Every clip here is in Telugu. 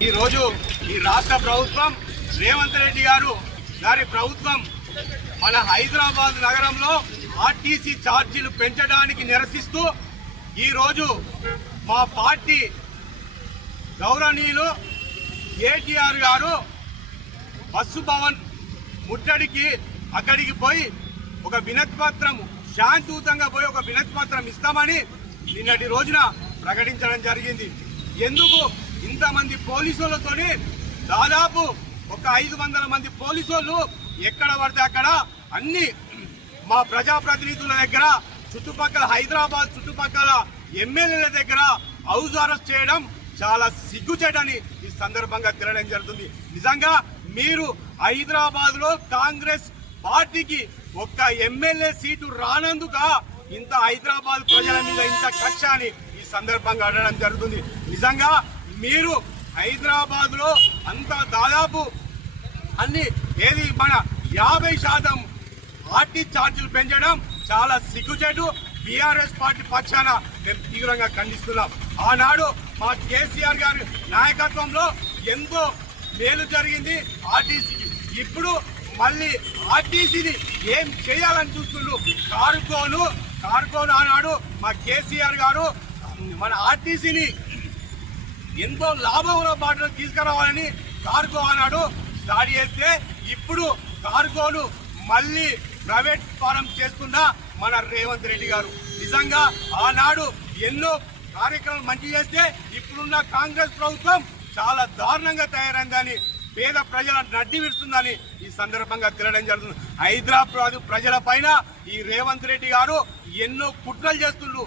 ఈ రోజు ఈ రాష్ట్ర ప్రభుత్వం రేవంత్ రెడ్డి గారు గారి ప్రభుత్వం మన హైదరాబాద్ నగరంలో ఆర్టీసీ ఛార్జీలు పెంచడానికి నిరసిస్తూ ఈరోజు మా పార్టీ గౌరవనీయులు కేటీఆర్ గారు బస్సు భవన్ ముట్టడికి అక్కడికి పోయి ఒక వినతిపత్రం శాంతియుతంగా పోయి ఒక వినతిపత్రం ఇస్తామని నిన్నటి రోజున ప్రకటించడం జరిగింది. ఎందుకు? ఇంతమంది పోలీసులతోని దాదాపు ఒక ఐదు వందల మంది పోలీసులు ఎక్కడ పడితే అక్కడ అన్ని మా ప్రజాప్రతినిధుల దగ్గర చుట్టుపక్కల హైదరాబాద్ చుట్టుపక్కల ఎమ్మెల్యేల దగ్గర హౌస్ అరెస్ట్ చేయడం చాలా సిగ్గుచేటని ఈ సందర్భంగా తినడం జరుగుతుంది. నిజంగా మీరు హైదరాబాద్లో కాంగ్రెస్ పార్టీకి ఒక్క ఎమ్మెల్యే సీటు రానందుక ఇంత హైదరాబాద్ ప్రజల మీద ఇంత కక్ష అని ఈ సందర్భంగా అడగడం జరుగుతుంది. నిజంగా మీరు హైదరాబాద్లో అంత దాదాపు అన్ని ఏది మన యాభై శాతం ఆర్టీ ఛార్జీలు పెంచడం చాలా సిగ్గుచేటు. బీఆర్ఎస్ పార్టీ పక్షాన మేము తీవ్రంగా ఖండిస్తున్నాం. ఆనాడు మా కేసీఆర్ గారి నాయకత్వంలో ఎంతో మేలు జరిగింది ఆర్టీసీకి. ఇప్పుడు మళ్ళీ ఆర్టీసీని ఏం చేయాలని చూస్తుండ్రు? కార్గోను కార్గోను ఆనాడు మా కేసీఆర్ గారు మన ఆర్టీసీని ఎంతో లాభంలో బాటలో తీసుకురావాలని కార్గో ఆనాడు స్టార్ట్ చేస్తే ఇప్పుడు కార్గోలు మళ్ళీ ప్రైవేట్ ఫారం చేస్తున్న మన రేవంత్ రెడ్డి గారు. నిజంగా ఆనాడు ఎన్నో కార్యక్రమాలు మంచి చేస్తే ఇప్పుడున్న కాంగ్రెస్ ప్రభుత్వం చాలా దారుణంగా తయారైందని పేద ప్రజల నడ్డి విడుతుందని ఈ సందర్భంగా తినడం జరుగుతుంది. హైదరాబాద్ ప్రజల పైన ఈ రేవంత్ రెడ్డి గారు ఎన్నో కుట్రలు చేస్తుండ్రు.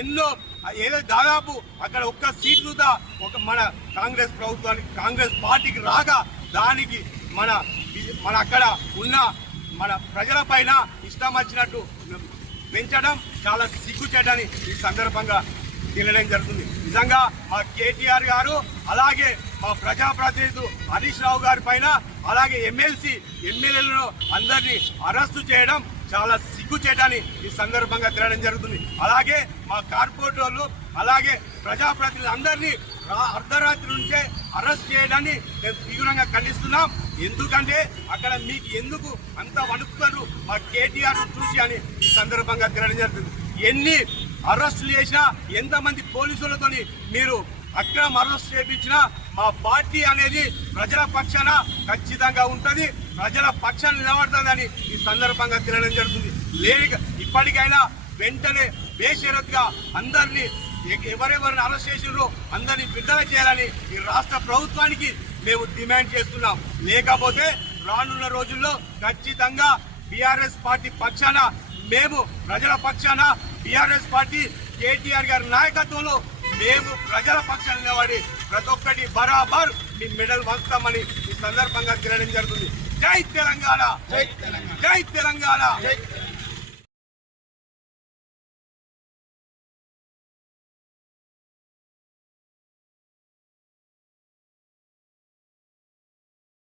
ఎన్నో ఏదో దాదాపు అక్కడ ఒక్క సీట్ చూద్దా ఒక మన కాంగ్రెస్ ప్రభుత్వానికి కాంగ్రెస్ పార్టీకి రాగా దానికి మన మన అక్కడ ఉన్న మన ప్రజల పైన ఇష్టం వచ్చినట్టు పెంచడం చాలా సిగ్గుచేటని ఈ సందర్భంగా తెలియడం జరుగుతుంది. నిజంగా మా కేటీఆర్ గారు అలాగే మా ప్రజాప్రతినిధులు హరీష్ రావు గారి పైన అలాగే ఎమ్మెల్సీ ఎమ్మెల్యేలను అందరినీ అరెస్టు చేయడం చాలా సిగ్గుచేటని ఈ సందర్భంగా తినడం జరుగుతుంది. అలాగే మా కార్పొరేట్ వాళ్ళు అలాగే ప్రజాప్రతినిధులు అందరినీ అర్ధరాత్రి నుంచే అరెస్ట్ చేయడాన్ని మేము తీవ్రంగా ఖండిస్తున్నాం. ఎందుకంటే అక్కడ మీకు ఎందుకు అంత వణుకుతారు మా కేటీఆర్ చూసి అని ఈ సందర్భంగా తిరగడం జరుగుతుంది. ఎన్ని అరెస్టులు చేసినా ఎంతమంది పోలీసులతోని మీరు అక్రమ అరెస్ట్ చేయించినా మా పార్టీ అనేది ప్రజల పక్షాన ఖచ్చితంగా ఉంటుంది ప్రజల పక్షాన్ని నిలబడుతుందని ఈ సందర్భంగా తిరగడం జరుగుతుంది. లేని ఇప్పటికైనా వెంటనే బేషరత్గా అందరినీ ఎవరెవరిని అరెస్ట్ చేసినో అందరినీ విడుదల చేయాలని ఈ రాష్ట్ర ప్రభుత్వానికి మేము డిమాండ్ చేస్తున్నాం. లేకపోతే రానున్న రోజుల్లో ఖచ్చితంగా బీఆర్ఎస్ పార్టీ పక్షాన మేము ప్రజల పక్షాన బీఆర్ఎస్ పార్టీ కేటీఆర్ గారి నాయకత్వంలో మేము ప్రజల పక్షాన నిలబడి ప్రతి ఒక్కటి బరాబర్ మీ మెడల్ వంచుతామని ఈ సందర్భంగా తినడం జరుగుతుంది. జై తెలంగాణ! జై తెలంగాణ! జై తెలంగాణ!